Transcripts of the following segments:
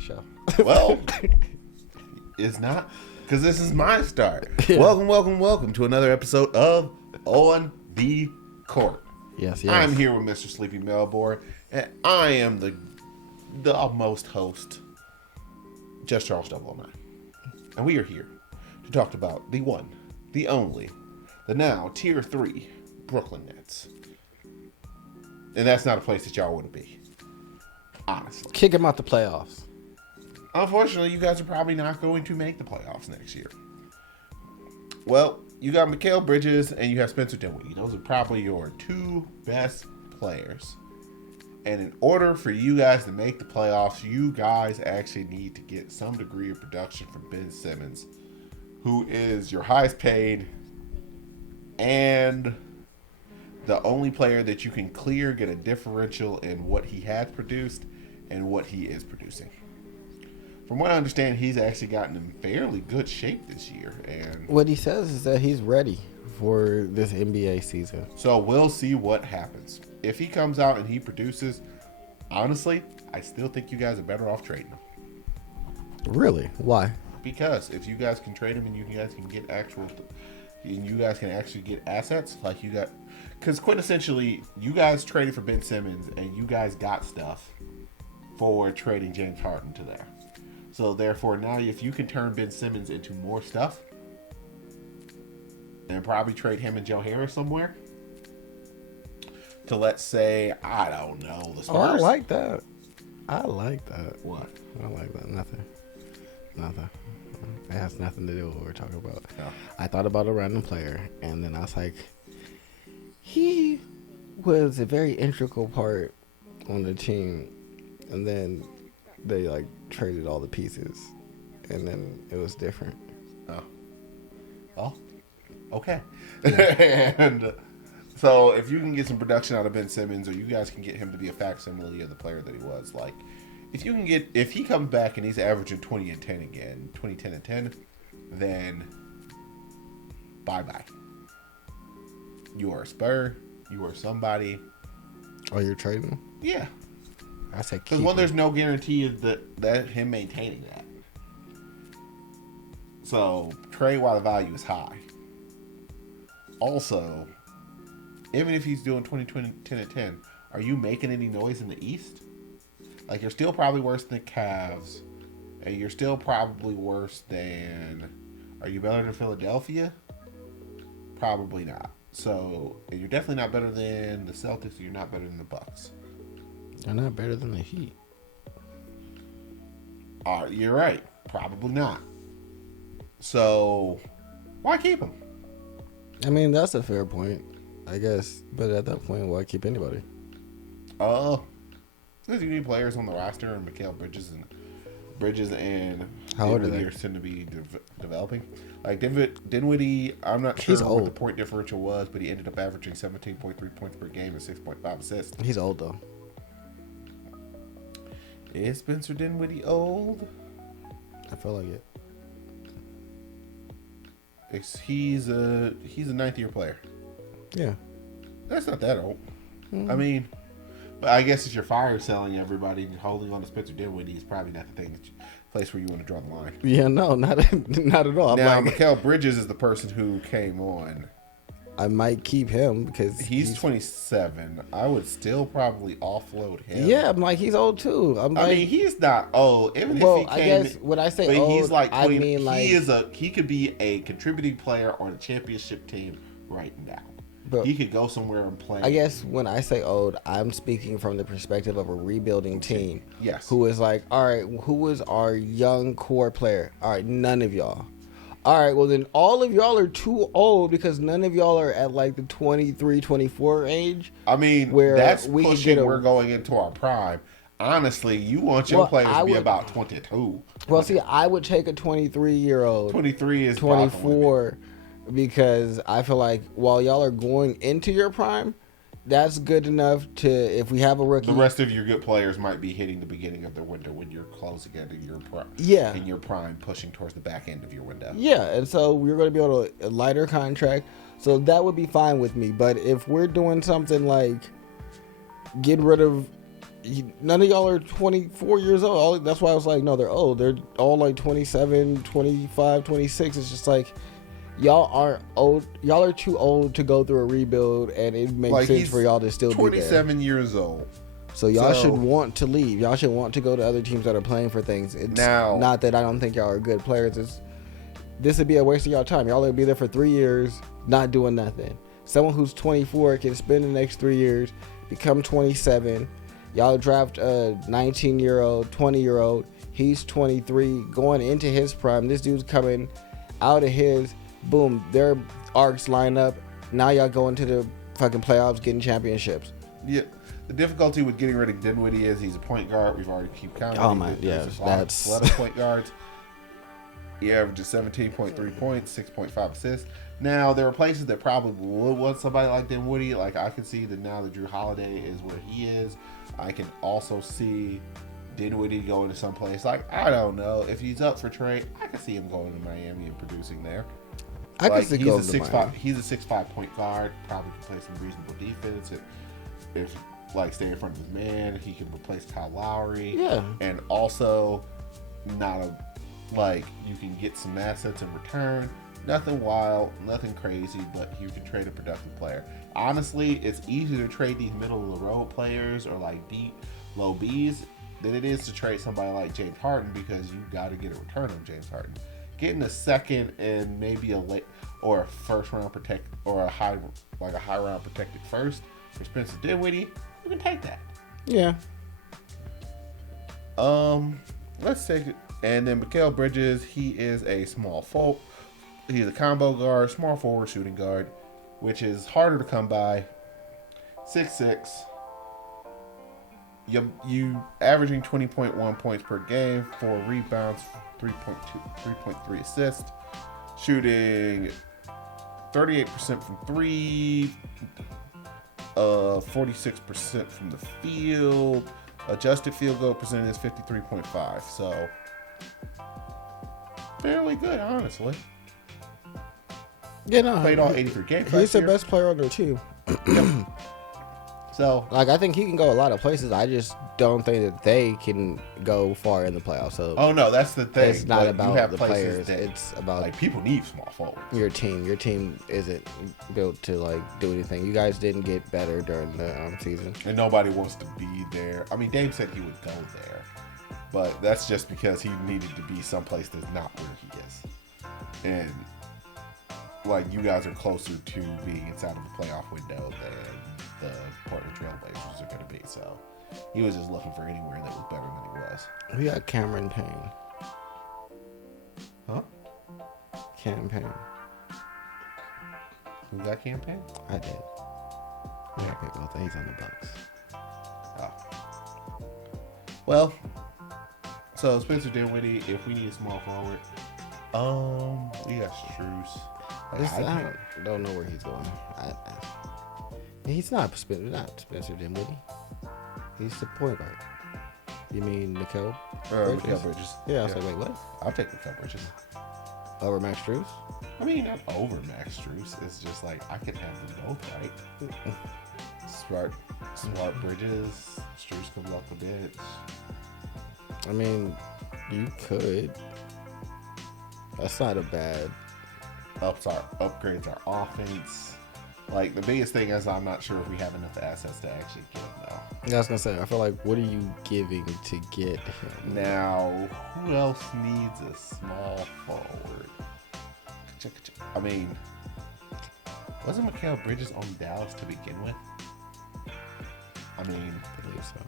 the show. Well, it's not, because this is my start. Yeah. Welcome to another episode of On the Court. Yes. I'm here with Mr. Sleepy Melbourne, and I am the almost host, Just Charles 009. And we are here to talk about the one, the only, the now Tier 3 Brooklyn Nets. And that's not a place that y'all want to be. Honestly. Kick him out the playoffs. Unfortunately, you guys are probably not going to make the playoffs next year. Well, you got Mikal Bridges and you have Spencer Dinwiddie. Those are probably your two best players. And in order for you guys to make the playoffs, you guys actually need to get some degree of production from Ben Simmons, who is your highest paid and the only player that you can get a differential in what he has produced and what he is producing. From what I understand, he's actually gotten in fairly good shape this year. And what he says is that he's ready for this NBA season. So we'll see what happens. If he comes out and he produces, honestly, I still think you guys are better off trading him. Really? Why? Because if you guys can trade him and you guys can get actually get assets, like you got, because quintessentially, you guys traded for Ben Simmons and you guys got stuff for trading James Harden to there. So therefore, now if you can turn Ben Simmons into more stuff and probably trade him and Joe Harris somewhere to, let's say, I don't know, the Spurs. Oh, I like that. What? I like that. Nothing. It has nothing to do with what we're talking about. No. I thought about a random player, and then I was like, he was a very integral part on the team, and then they traded all the pieces, and then it was different. Oh, okay. Yeah. And so if you can get some production out of Ben Simmons, or you guys can get him to be a facsimile of the player that he was, if he comes back and he's averaging 20 and 10 again, 20, 10 and 10, then bye-bye. You are a Spur. You are somebody. Oh, you're trading him? Yeah. I said because there's no guarantee that him maintaining that. So trade while the value is high. Also, even if he's doing 20, 10 and 10, are you making any noise in the East? You're still probably worse than the Cavs, and you're still probably worse than. Are you better than Philadelphia? Probably not. So you're definitely not better than the Celtics. Or you're not better than the Bucks. They're not better than the Heat. You're right. Probably not. So why keep him? I mean, that's a fair point, I guess. But at that point, why keep anybody? Because you need players on the roster, and Mikal Bridges and how old are they? Tend to be developing. Dinwiddie, I'm not sure what the point differential was, but he ended up averaging 17.3 points per game and 6.5 assists. He's old though. Is Spencer Dinwiddie old? I feel like it. He's a 9th year player. Yeah, that's not that old. I mean, but I guess if you're fire selling everybody and holding on to Spencer Dinwiddie is probably not the place where you want to draw the line. Yeah, no, not at all. Now, Mikal Bridges is the person who came on. I might keep him because he's 27. I would still probably offload him. Yeah, I'm he's old too. I mean, he's not old. Even if he came, I guess when I say old, he's 20, I mean he could be a contributing player on a championship team right now. But he could go somewhere and play. I guess when I say old, I'm speaking from the perspective of a rebuilding team. Yes. Who is all right, who is our young core player? All right, none of y'all. All right, well then all of y'all are too old because none of y'all are at the 23, 24 age. I mean, where that's pushing. We're going into our prime. Honestly, you want your players to be about 22. Well, see, I would take a 23-year-old. 23 is 24. Because I feel like while y'all are going into your prime, that's good enough to, if we have a rookie. The rest of your good players might be hitting the beginning of their window when you're closing into your prime. Yeah. In your prime, pushing towards the back end of your window. Yeah, and so we're going to be able to a lighter contract. So that would be fine with me. But if we're doing something like get rid of None of y'all are 24 years old. That's why I was like, no, they're old. They're all like 27, 25, 26. It's just like, y'all aren't old. Y'all are too old to go through a rebuild, and it makes Like, sense for y'all to still be there. 27 years old. So y'all should want to leave. Y'all should want to go to other teams that are playing for things. It's now, not that I don't think y'all are good players. This would be a waste of y'all time. Y'all would be there for 3 years, not doing nothing. Someone who's 24 can spend the next 3 years, become 27. Y'all draft a 19-year-old, 20-year-old. He's 23, going into his prime. This dude's coming out of his. Boom, their arcs line up. Now y'all go into the fucking playoffs, getting championships. Yeah. The difficulty with getting rid of Dinwiddie is he's a point guard. We've already keep counting. Oh my, yeah, that's a lot of point guards. He averages 17.3 points, 6.5 assists. Now there are places that probably would want somebody like Dinwiddie. Like I can see that now that Drew Holiday is where he is. I can also see Dinwiddie going to some place. Like I don't know if he's up for trade. I can see him going to Miami and producing there. I can see going to Miami. He's a 6'5" point guard. Probably can play some reasonable defense. If like stay in front of his man, he can replace Kyle Lowry. Yeah, and also not a like you can get some assets in return. Nothing wild, nothing crazy, but you can trade a productive player. Honestly, it's easier to trade these middle of the road players or like deep low Bs than it is to trade somebody like James Harden because you got to get a return on James Harden. Getting a second and maybe a late or a first round protect or a high round protected first for Spencer Dinwiddie, you can take that. Yeah. Let's take it. And then Mikal Bridges, he is a small forward. He's a combo guard, small forward shooting guard, which is harder to come by. 6'6". You averaging 20.1 points per game, 4 rebounds, 3.3 assists, shooting 38% from 3, 46% from the field. Adjusted field goal percentage is 53.5. So fairly good, honestly. Yeah, no. Played all 83 games. He's the best player on their team. So, like, I think he can go a lot of places. I just don't think that they can go far in the playoffs. So, oh no, that's the thing. It's not about the players. That, it's about like people need small forwards. Your team. Your team isn't built to like do anything. You guys didn't get better during the season, and nobody wants to be there. I mean, Dame said he would go there, but that's just because he needed to be someplace that's not where he is, and like you guys are closer to being inside of the playoff window than the Portland Trailblazers are going to be. So he was just looking for anywhere that was better than he was. We got Cameron Payne. Huh? Cam Payne. Who got Cam Payne? I did. Yeah, I picked both. He's on the Bucks. Oh. Well, so Spencer Dinwiddie, if we need a small forward, we got Strus. I don't know where he's going. He's not Spencer Dinwiddie. He's the point guard. You mean Mikal? Mikal Bridges. Yeah, I was like, wait, what? I'll take Mikal Bridges. Over Max Strus? I mean, not over Max Strus. It's just like, I could have them both, right? Smart Bridges. Strus comes off the bench. I mean, you could. That's not a bad... upgrades our offense. Like, the biggest thing is I'm not sure if we have enough assets to actually get him now. Yeah, I was gonna say, I feel like, what are you giving to get him? Now, who else needs a small forward? I mean, wasn't Mikal Bridges on Dallas to begin with? I mean, I believe so.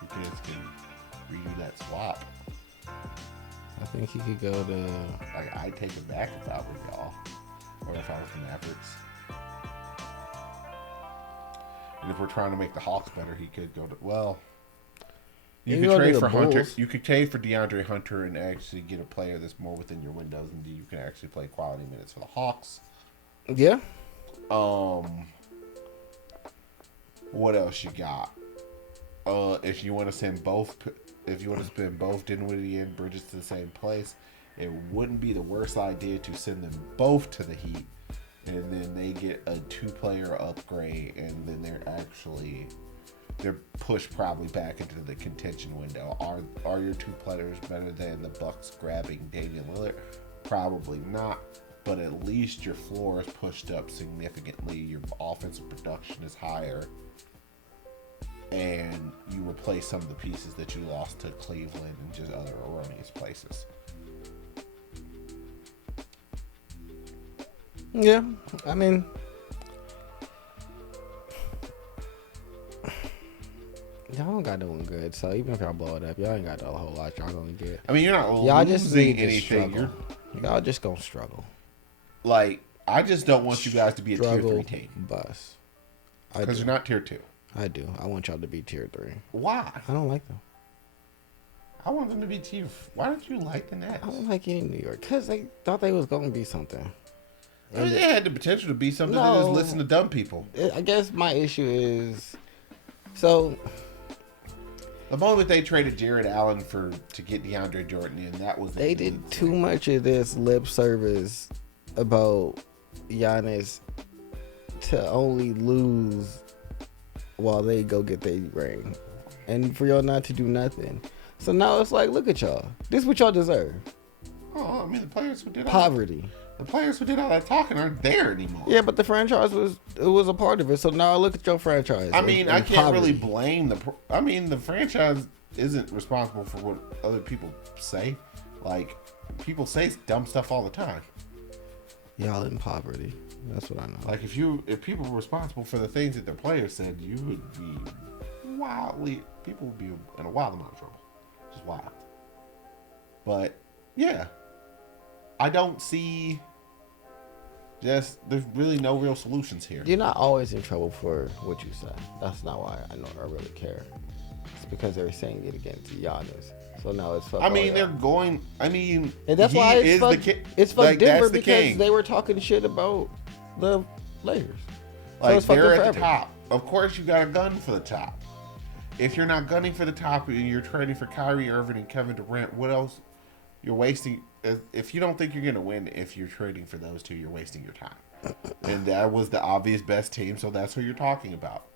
You guys can redo that swap. I think he could go to... Like, I'd take it back if I were y'all. Or if I was the Mavericks. And if we're trying to make the Hawks better, he could go to... Well, you could trade for Hunter. You could trade for DeAndre Hunter and actually get a player that's more within your windows, and you can actually play quality minutes for the Hawks. Yeah. What else you got? If you want to spend both Dinwiddie and Bridges to the same place, it wouldn't be the worst idea to send them both to the Heat, and then they get a 2-player upgrade, and then they're actually they're pushed probably back into the contention window. Are your two players better than the Bucks grabbing Damian Lillard? Probably not, but at least your floor is pushed up significantly. Your offensive production is higher, and you replace some of the pieces that you lost to Cleveland and just other erroneous places. Yeah, I mean, y'all don't got doing good. So even if y'all blow it up, y'all ain't got a whole lot y'all gonna get. I mean, you're not Y'all losing just need to anything. struggle. Y'all just gonna struggle. Like, I just don't want you guys to be a tier 3 team. Bus. Because you're not tier 2. I do. I want y'all to be tier 3. Why? I don't like them. I want them to be tier. Why don't you like the Nets? I don't like any New York because they thought they was gonna be something. I mean, they had the potential to be something. They just listen to dumb people. I guess my issue is, so the moment they traded Jared Allen to get DeAndre Jordan in, that was they did too much of this lip service about Giannis to only lose while they go get their ring, and for y'all not to do nothing. So now it's like, look at y'all. This is what y'all deserve. Oh, I mean, the players who did poverty. The players who did all that talking aren't there anymore. Yeah, but the franchise was a part of it. So now look at your franchise. I mean, I can't really blame the franchise isn't responsible for what other people say. Like, people say dumb stuff all the time. Y'all in poverty. That's what I know. Like, if people were responsible for the things that their players said, you would be people would be in a wild amount of trouble. Just wild. But yeah, I don't see. There's really no real solutions here. You're not always in trouble for what you say. That's not why I really care. It's because they're saying it against Giannis. So now it's fucked. I mean, they're going. I mean, and that's why it's fucked like, Denver because they were talking shit about the Lakers. Like, so they're at the top. Of course, you got a gun for the top. If you're not gunning for the top and you're trading for Kyrie Irving and Kevin Durant, what else? You're wasting. If you don't think you're going to win, if you're trading for those two, you're wasting your time. And that was the obvious best team, so that's who you're talking about.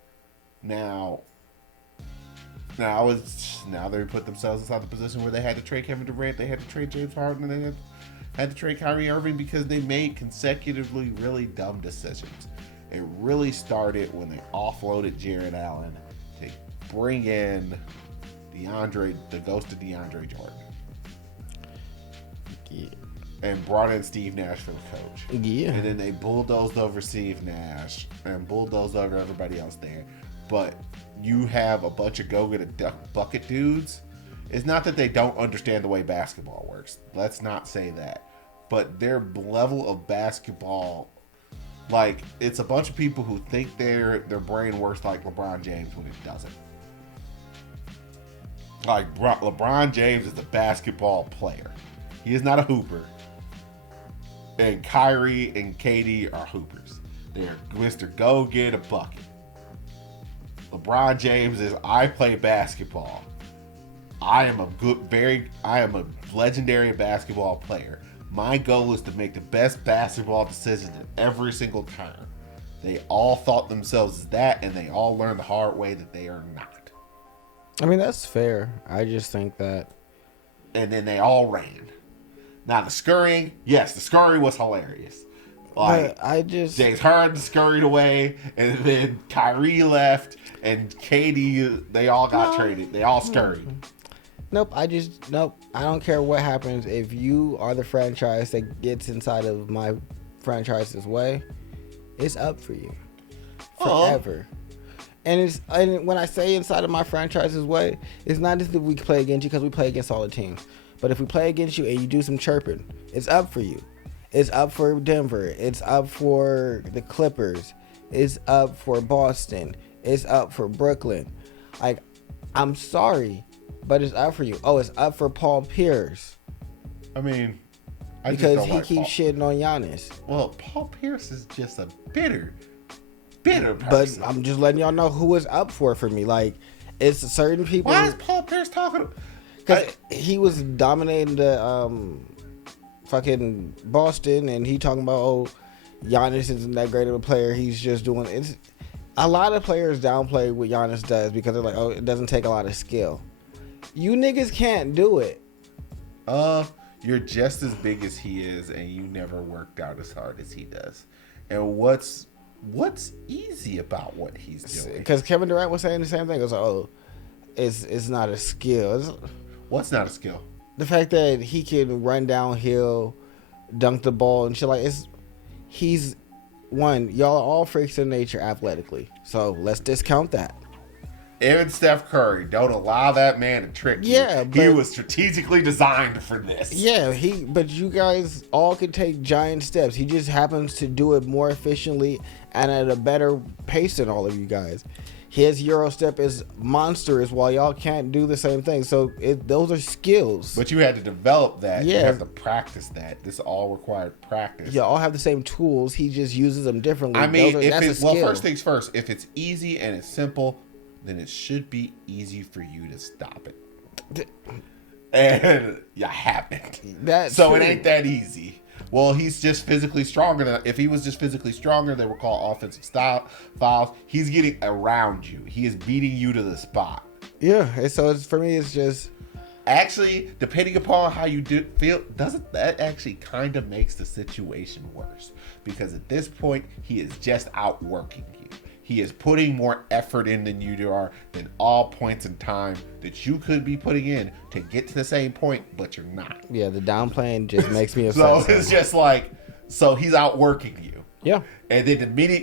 Now they put themselves inside the position where they had to trade Kevin Durant, they had to trade James Harden, and they had to trade Kyrie Irving because they made consecutively really dumb decisions. It really started when they offloaded Jared Allen to bring in the ghost of DeAndre Jordan. Yeah. And brought in Steve Nash for the coach. Yeah. And then they bulldozed over Steve Nash and bulldozed over everybody else there. But you have a bunch of go-get-a-bucket dudes. It's not that they don't understand the way basketball works. Let's not say that. But their level of basketball, like, it's a bunch of people who think their brain works like LeBron James when it doesn't. Like, LeBron James is a basketball player. He is not a hooper. And Kyrie and KD are hoopers. They're Mr. Go Get a Bucket. LeBron James is, I play basketball. I am a legendary basketball player. My goal is to make the best basketball decisions every single time. They all thought themselves as that, and they all learned the hard way that they are not. I mean, that's fair. I just think that. And then they all ran. Now, the scurrying, yes, the scurry was hilarious. Like, James Harden scurried away, and then Kyrie left, and KD, they all got traded. They all scurried. Nope, I don't care what happens. If you are the franchise that gets inside of my franchise's way, it's up for you. Forever. And when I say inside of my franchise's way, it's not just that we play against you because we play against all the teams. But if we play against you and you do some chirping, it's up for you. It's up for Denver. It's up for the Clippers. It's up for Boston. It's up for Brooklyn. Like, I'm sorry, but it's up for you. Oh, it's up for Paul Pierce. I mean, because he keeps shitting on Giannis. Well, Paul Pierce is just a bitter person. But I'm just letting y'all know who is up for me. Like, it's certain people. Why is Paul Pierce talking? Because he was dominating the fucking Boston, and he talking about, Giannis isn't that great of a player. He's just doing it. A lot of players downplay what Giannis does because they're like, oh, it doesn't take a lot of skill. You niggas can't do it. You're just as big as he is, and you never worked out as hard as he does. And what's easy about what he's doing? Because Kevin Durant was saying the same thing. It was like, oh, it's not a skill. What's not a skill? The fact that he can run downhill, dunk the ball and shit he's one. Y'all are all freaks in nature athletically, so let's discount that. Even Steph Curry, don't allow that man to trick you. Yeah, he was strategically designed for this. Yeah, but you guys all could take giant steps. He just happens to do it more efficiently and at a better pace than all of you guys. His Euro step is monstrous while y'all can't do the same thing. So those are skills. But you had to develop that. Yeah. You have to practice that. This all required practice. You all have the same tools. He just uses them differently. I mean, first things first, if it's easy and it's simple, then it should be easy for you to stop it. And you haven't. So it ain't that easy. Well, he's just physically stronger. If he was just physically stronger, they would call offensive style fouls. He's getting around you. He is beating you to the spot. Yeah, so for me, it's just... Actually, depending upon how you feel, doesn't that actually kind of makes the situation worse? Because at this point, he is just outworking you. He is putting more effort in than you are than all points in time that you could be putting in to get to the same point, but you're not. Yeah, the downplaying just makes me upset. So it's just like, so he's outworking you. Yeah. And then the minute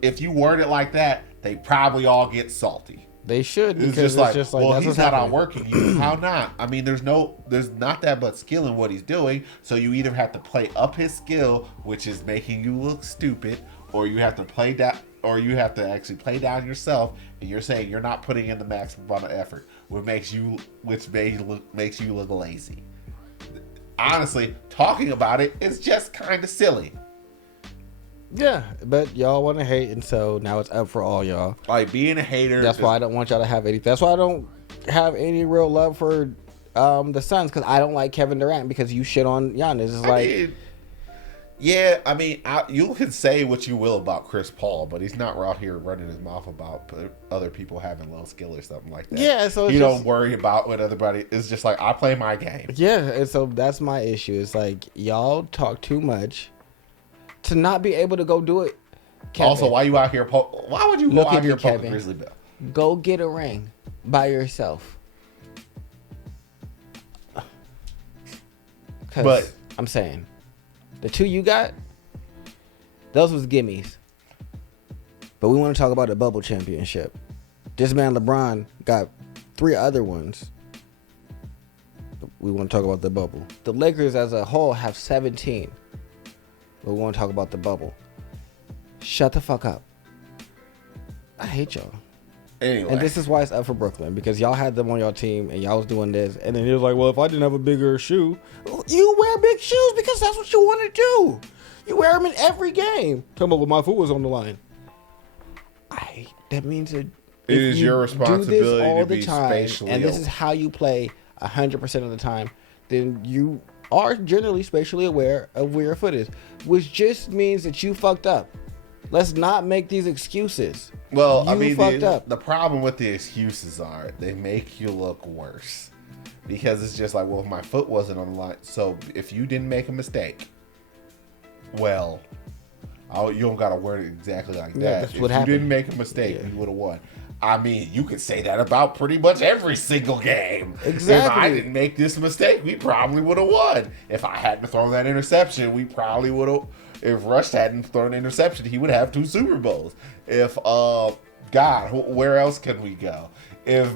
if you word it like that, they probably all get salty. They should, because it's just like well, he's not outworking you. How not? I mean, there's not that much skill in what he's doing. So you either have to play up his skill, which is making you look stupid, or you have to play down, or you have to actually play down yourself, and you're saying you're not putting in the maximum amount of effort, which makes you look lazy. Honestly, talking about it is just kind of silly. Yeah, but y'all want to hate, and so now it's up for all y'all. Like being a hater. That's why I don't want y'all to have any. That's why I don't have any real love for the Suns, because I don't like Kevin Durant because you shit on Giannis. You can say what you will about Chris Paul, but he's not out here running his mouth about other people having low skill or something like that. Yeah, so you don't worry about what everybody. It's just like I play my game. Yeah, and so that's my issue. It's like y'all talk too much to not be able to go do it. Kevin, also, why you out here? Why would you go out here poking Grizzly Bell? Go get a ring by yourself. But I'm saying, the two you got, those was gimmies. But we want to talk about the bubble championship. This man LeBron got 3 other ones. We want to talk about the bubble. The Lakers as a whole have 17. But we want to talk about the bubble. Shut the fuck up. I hate y'all. Anyway. And this is why it's up for Brooklyn, because y'all had them on your team and y'all was doing this, and then he was like, well, if I didn't have a bigger shoe, you wear big shoes because that's what you want to do. You wear them in every game. Talking about when my foot was on the line. That means that it is your responsibility do this all to be the time, spatially and this is how you play 100% of the time, then you are generally spatially aware of where your foot is, which just means that you fucked up. Let's not make these excuses. Well, the problem with the excuses are they make you look worse, because it's just like, well, if my foot wasn't on the line, so if you didn't make a mistake, well, you don't gotta word it exactly like that. If you didn't make a mistake, you would have won. I mean, you could say that about pretty much every single game. Exactly. If I didn't make this mistake, we probably would have won. If I hadn't thrown that interception, we probably would have. If Rush hadn't thrown an interception, he would have 2 Super Bowls. If, God, where else can we go? If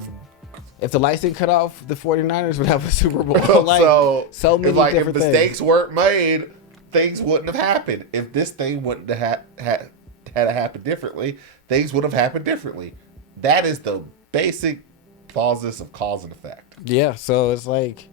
the lights didn't cut off, the 49ers would have a Super Bowl. So many different if mistakes weren't made, things wouldn't have happened. If this thing wouldn't have had to happen differently, things would have happened differently. That is the basic causes of cause and effect. Yeah, so it's like...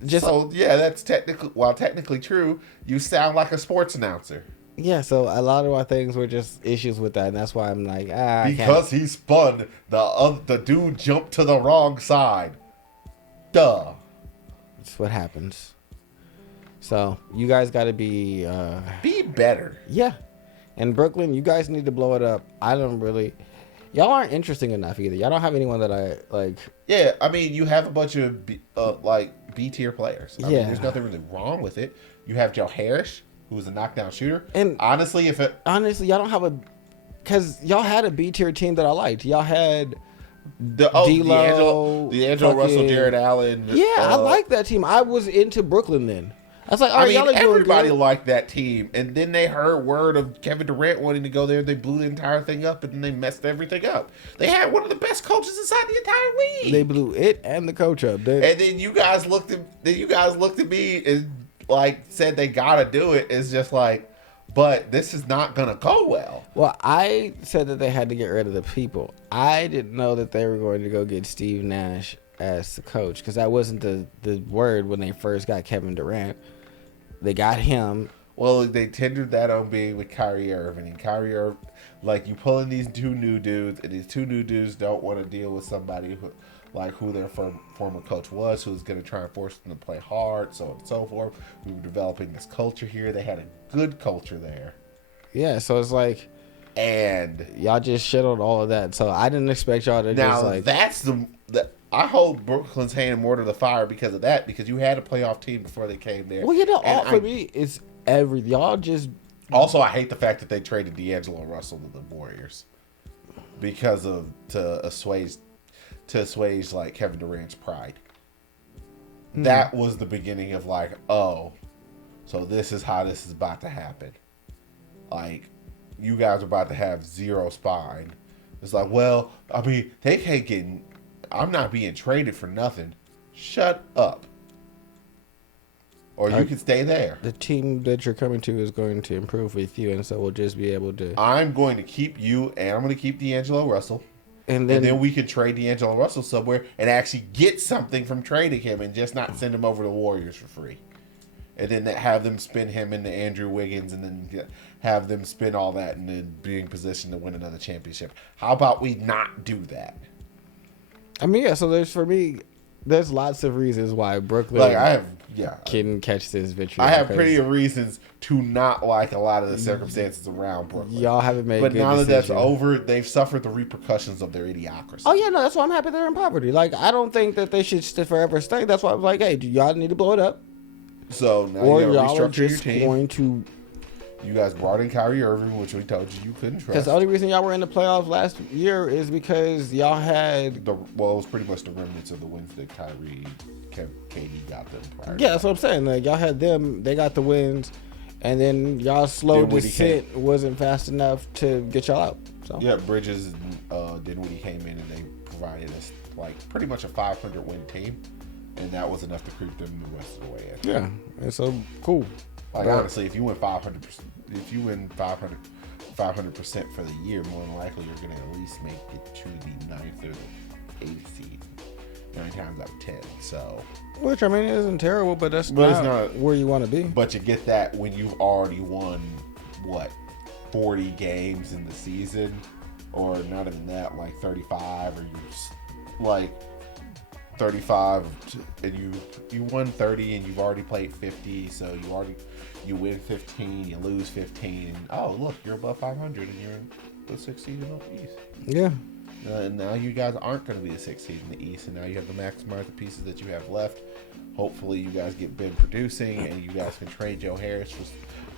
that's technically true. You sound like a sports announcer. Yeah, so a lot of our things were just issues with that, and that's why I'm like, because he spun, the dude jumped to the wrong side. Duh. That's what happens. So you guys got to be better. Yeah, And Brooklyn, you guys need to blow it up. I don't really. Y'all aren't interesting enough either. Y'all don't have anyone that I like. Yeah, I mean, you have a bunch of B tier players. I mean, there's nothing really wrong with it. You have Joe Harris, who is a knockdown shooter. And honestly, y'all don't have a, because y'all had a B tier team that I liked. Y'all had D'Angelo Russell, Jared Allen. Yeah, I like that team. I was into Brooklyn then. I was like, I mean, everybody liked that team, and then they heard word of Kevin Durant wanting to go there. They blew the entire thing up, and then they messed everything up. They had one of the best coaches inside the entire league. They blew it and the coach up. And then you guys looked at me and like said they gotta do it. It's just like, but this is not gonna go well. Well, I said that they had to get rid of the people. I didn't know that they were going to go get Steve Nash as the coach, because that wasn't the word when they first got Kevin Durant. They got him. Well, they tendered that on being with Kyrie Irving. And Kyrie Irving, like, you pull in these two new dudes, and these two new dudes don't want to deal with somebody who their former coach was, who's going to try and force them to play hard, so on and so forth. We were developing this culture here. They had a good culture there. Yeah, so it's like, and y'all just shit on all of that. So I didn't expect y'all to just like. That's the I hold Brooklyn's hand more to the fire because of that, because you had a playoff team before they came there. Well, for me, it's y'all just. Also, I hate the fact that they traded D'Angelo Russell to the Warriors because of to assuage like Kevin Durant's pride. That was the beginning of like, oh, so this is how this is about to happen. Like, you guys are about to have zero spine. It's like, well, I mean, they can't get. I'm not being traded for nothing. Shut up. Or you can stay there. The team that you're coming to is going to improve with you, and so we'll just be able to. I'm going to keep you, and I'm going to keep D'Angelo Russell. And then we can trade D'Angelo Russell somewhere and actually get something from trading him, and just not send him over to the Warriors for free. And then have them spin him into Andrew Wiggins, and then have them spin all that and then be in position to win another championship. How about we not do that? I mean, yeah, so there's lots of reasons why Brooklyn can catch this victory. I have plenty of reasons to not like a lot of the circumstances around Brooklyn. Y'all haven't made But now that that's over, they've suffered the repercussions of their idiocracy. Oh, yeah, no, that's why I'm happy they're in poverty. Like, I don't think that they should forever stay. That's why I was like, hey, do y'all need to blow it up? So now or you got to y'all are restructure your just team. going to... You guys brought in Kyrie Irving, which we told you couldn't trust. Because the only reason y'all were in the playoffs last year is because y'all had... it was pretty much the remnants of the wins that KD got them prior. Yeah, that's what I'm saying. Like, y'all had them, they got the wins, and then y'all slow descent wasn't fast enough to get y'all out. So yeah, Bridges Dinwiddie came in and they provided us like pretty much a 500-win team, and that was enough to creep them the rest of the way in. Yeah, and so cool. Like, honestly, if you win 500%, if you win 500% for the year, more than likely you're going to at least make it to the 9th or the 8th seed 9 times out of 10. So, which I mean isn't terrible, but that's not where you want to be. But you get that when you've already won 40 games in the season, or not even that, like 35, or you're like 35, and you won 30, and you've already played 50, so you win 15, you lose 15, and oh look, you're above 500, and you're in the 6th seed in the East. Yeah. And now you guys aren't going to be the 6th seed in the East, and now you have to maximize the pieces that you have left. Hopefully, you guys get Ben producing, and you guys can trade Joe Harris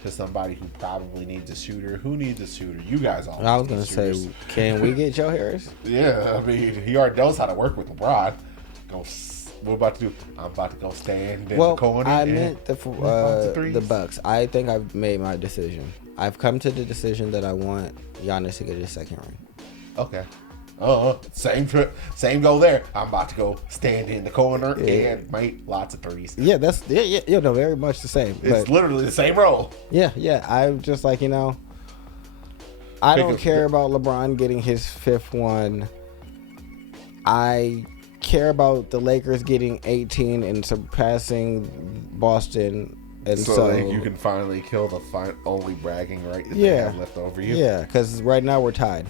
to somebody who probably needs a shooter. Who needs a shooter? You guys all. I was going to say, can we get Joe Harris? Yeah, I mean, he already knows how to work with LeBron. What about to do? I'm about to go stand in the corner. I meant the Bucks. I think I've made my decision. I've come to the decision that I want Giannis to get his second ring. Okay. Same goal there. I'm about to go stand in the corner and make lots of threes. Yeah, that's very much the same. It's literally the same role. Yeah. I'm just like, I don't care about LeBron getting his 5th one. I care about the Lakers getting 18 and surpassing Boston, and so you can finally kill the only bragging right that they have left over you. Yeah, because right now we're tied.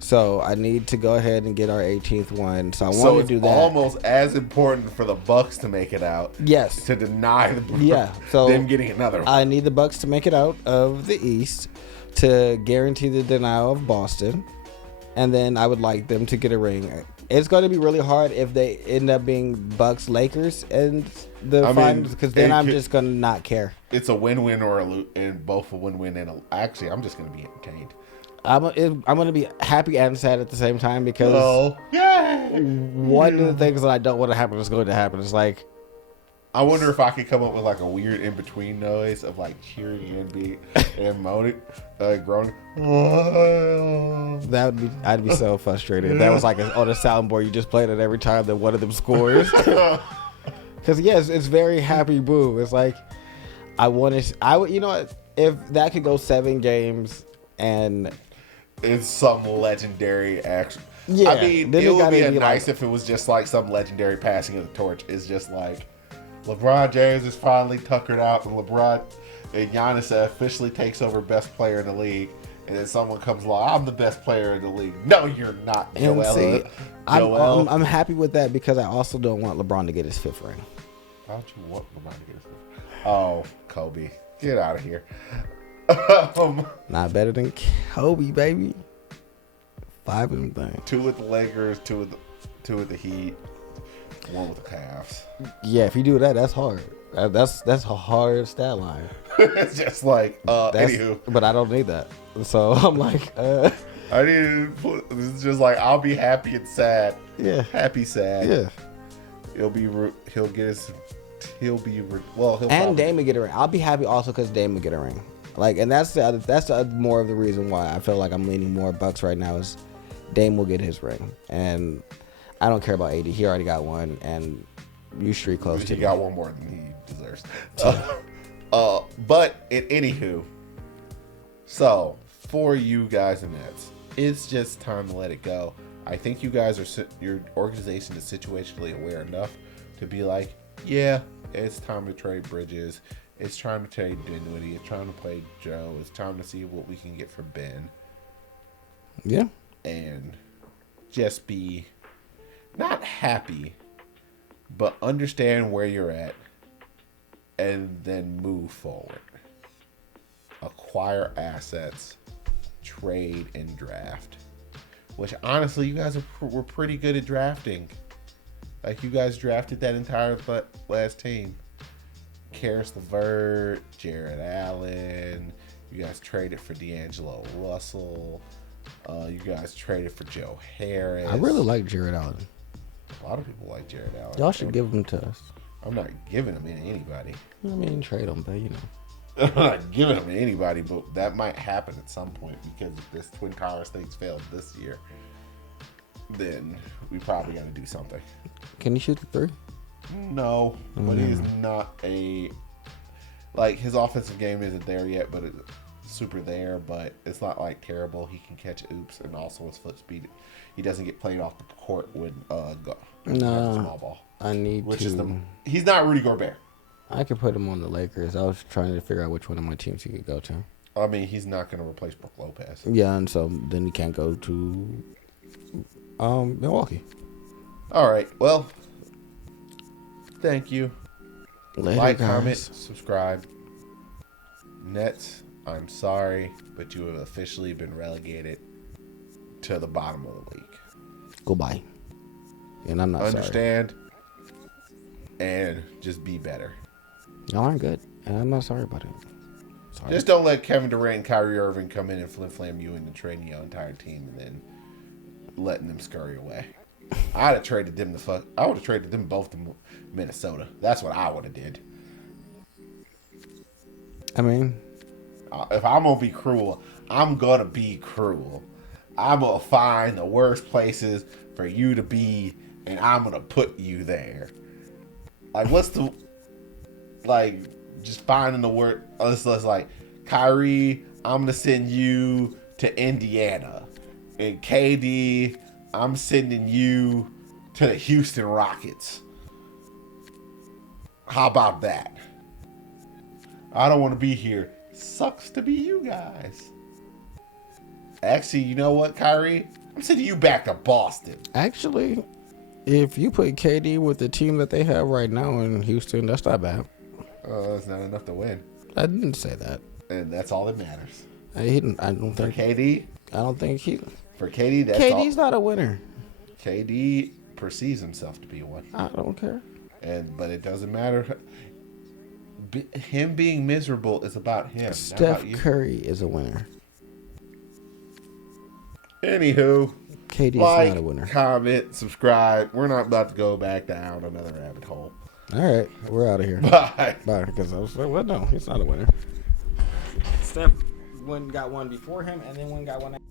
So I need to go ahead and get our 18th one. So I want to do that. Almost as important for the Bucks to make it out. Yes. To deny them getting another one. I need the Bucks to make it out of the East. to guarantee the denial of Boston, and then I would like them to get a ring. It's going to be really hard if they end up being Bucks Lakers and the finals, because then I'm just going to not care. It's a win-win or and both a win-win and actually I'm just going to be entertained. I'm going to be happy and sad at the same time, because one of the things that I don't want to happen is going to happen. It's like, I wonder if I could come up with like a weird in-between noise of like cheering and moaning, groaning. That would be, I'd be so frustrated if that was like on a soundboard. You just played it every time that one of them scores. Because yes, it's very happy boo. It's like, I would, you know what? If that could go 7 games and it's some legendary action. Yeah, I mean, it would be nice if it was just like some legendary passing of the torch. It's just like LeBron James is finally tuckered out, and Giannis officially takes over best player in the league, and then someone comes along, I'm the best player in the league. No, you're not, Joel. I'm happy with that, because I also don't want LeBron to get his 5th ring. Why don't you want LeBron to get his 5th? Oh, Kobe, get out of here. Not better than Kobe, baby. 5 of them things. 2 with the Lakers, 2 with the Heat, 1 with the Cavs. Yeah, if you do that, that's hard. That's a hard stat line. It's just like, anywho. But I don't need that. So I'm like, I need to it's just like, I'll be happy and sad. Yeah. Happy, sad. Yeah. He'll be and Dame will get a ring. I'll be happy also because Dame will get a ring. Like, and that's more of the reason why I feel like I'm leaning more Bucks right now is Dame will get his ring, and I don't care about AD. He already got one, and you street close to. He got one more than he deserves. But anywho, so for you guys and Nets, it's just time to let it go. I think you guys your organization is situationally aware enough to be like, yeah, it's time to trade Bridges. It's time to trade Dinwiddie. It's time to play Joe. It's time to see what we can get for Ben. Yeah. And just be not happy, but understand where you're at and then move forward. Acquire assets, trade, and draft. Which, honestly, you guys were pretty good at drafting. Like, you guys drafted that entire last team. Karis LeVert, Jared Allen. You guys traded for D'Angelo Russell. You guys traded for Joe Harris. I really like Jared Allen. A lot of people like Jared Allen. Y'all should give him to us. I'm not giving him to anybody. I mean, trade him, but you know. I'm not giving him to anybody, but that might happen at some point because if this Twin Towers thing's failed this year, then we probably got to do something. Can he shoot the 3? No, but he's not his offensive game isn't there yet, but it's super there, but it's not like terrible. He can catch oops, and also his foot speed. He doesn't get played off the court with small ball. I need he's not Rudy Gobert. I could put him on the Lakers. I was trying to figure out which one of my teams he could go to. I mean, he's not going to replace Brook Lopez. Yeah, and so then he can't go to Milwaukee. All right, well, thank you. Later, like, guys. comment, subscribe. Nets, I'm sorry, but you have officially been relegated to the bottom of the league. Goodbye. And I'm not Understand and just be better. Y'all aren't good, and I'm not sorry about it. Sorry. Just don't let Kevin Durant and Kyrie Irving come in and flim-flam you into trading your entire team and then letting them scurry away. I'd have traded them I would have traded them both to Minnesota. That's what I would have did. I mean, if I'm gonna be cruel, I'm gonna be cruel. I'm gonna find the worst places for you to be, and I'm gonna put you there. Like, just finding the word. It's like, Kyrie, I'm gonna send you to Indiana, and KD, I'm sending you to the Houston Rockets. How about that? I don't want to be here. Sucks to be you guys. Actually, you know what, Kyrie? I'm sending you back to Boston. Actually, if you put KD with the team that they have right now in Houston, that's not bad. That's not enough to win. I didn't say that. And that's all that matters. I don't For think. KD, I don't think he. for KD, that's KD's all. not a winner. KD perceives himself to be one, I don't care. but it doesn't matter. Him being miserable is about him, not Steph about you. Curry is a winner. Anywho, KD is like, not a winner. comment, subscribe. We're not about to go back down another rabbit hole. All right, we're out of here. Bye. Bye. Because I was like, well, no, he's not a winner. Steph got one before him, and then one got one.